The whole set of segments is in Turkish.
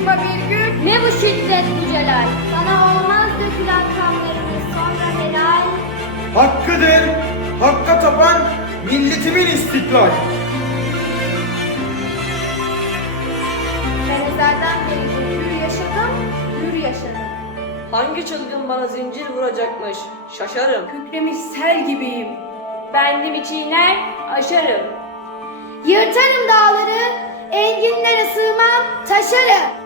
Irkıma bir gün Ne bu şiddet bu celal. Sana olmaz dökülen kanlarımız sonra helal. Hakkıdır, hakka tapan milletimin istiklal. Ben ezelden beri hür yaşadım, hür yaşadım. Hangi çılgın bana zincir vuracakmış? Şaşarım. kükremiş sel gibiyim. Bendimi çiğner, aşarım. Yırtarım dağları, enginlere sığmam, taşarım.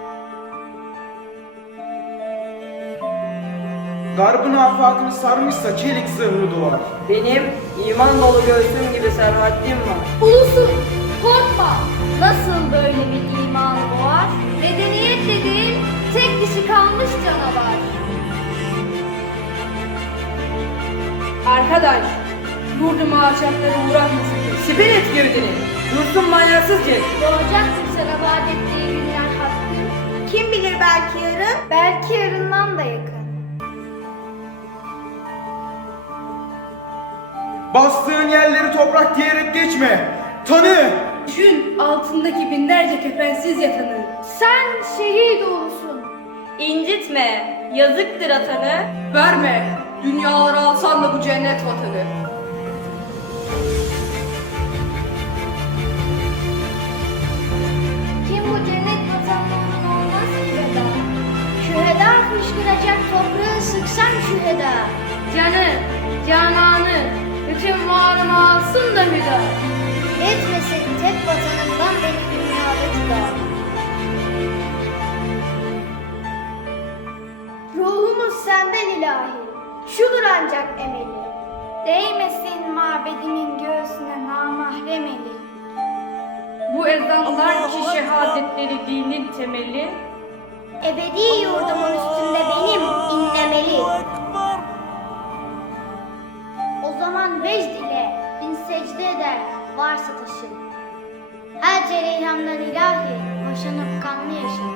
Garbın afakını sarmışsa çelik zırhlı duvar. Benim iman dolu göğsüm gibi serhatim var. Ulusum, korkma. Nasıl böyle bir iman doğar? Medeniyet dediğin tek dişi kalmış canavar. Arkadaş, yurduma alçakları uğratmasın. Sipil et girdini. Dursun manyaksız genç. Doğacaktır sana vaat ettiği günler hakkı. Kim bilir? Belki Bastığın yerleri toprak diyerek geçme. Tanı! Düşün altındaki binlerce kefensiz yatanı. Sen şehit olursun. İncitme. Yazıktır atanı. Verme, dünyaları alsan da bu cennet vatanı. Kim bu cennet vatanlarının olmaz ki feda? Şüheda fışkıracak toprağı sıksan şüheda. Canı, cananı, Etmesin tek vatanımdan beni dünyada cüda. Ruhumuz senden ilahi, şudur ancak emeli. Değmesin mabedimin göğsüne namahrem eli. Bu ezanlar ki şehadetleri dinin temeli. Ebedi yurdumun üstünde benim cereyhamdan ilahi boşanıp kanlı yaşın.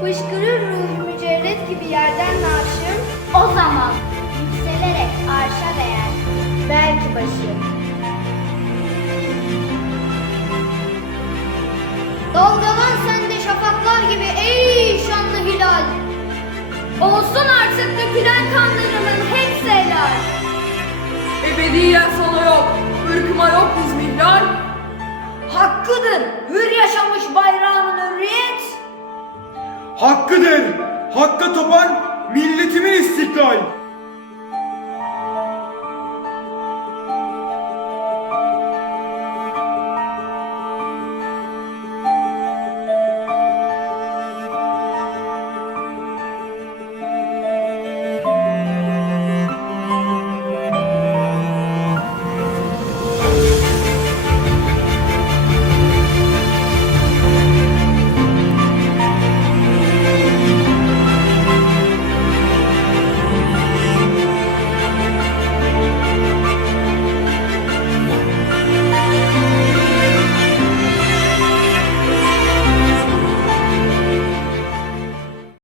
Fışkırır ruh mücerret gibi yerden naşım. O zaman yükselerek arşa değer belki başım. Dalgalan sen de şafaklar gibi ey şanlı hilal. Olsun artık dökülen kanlarımın hepsi helal. Ebediyen sana yok, ırkıma tapan milletimin istiklal.